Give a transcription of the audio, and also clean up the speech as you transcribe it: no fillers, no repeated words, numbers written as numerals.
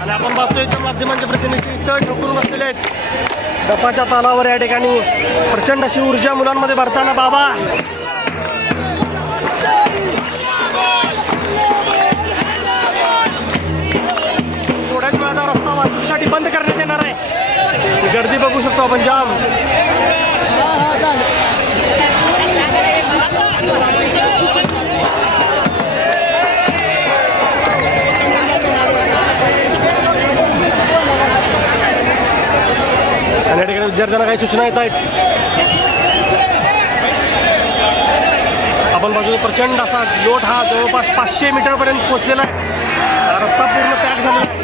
आणि आपण बघतोय इथं माध्यमांचे प्रतिनिधी इथं ठोकून बसलेले आहेत डपाच्या तालावर. या ठिकाणी प्रचंड अशी ऊर्जा मुलांमध्ये भरताना बाबा थोड्याच वेळात रस्ता वाहतुकीसाठी बंद करण्यात येणार आहे. गर्दी बघू शकतो आपण जाम. आणि या ठिकाणी विद्यार्थ्यांना काही सूचना येत आहेत. आपण बाजूला प्रचंड असा लोट हा जवळपास 500 मीटरपर्यंत पोहोचलेला आहे. रस्ता पूर्ण पॅक झालेला आहे.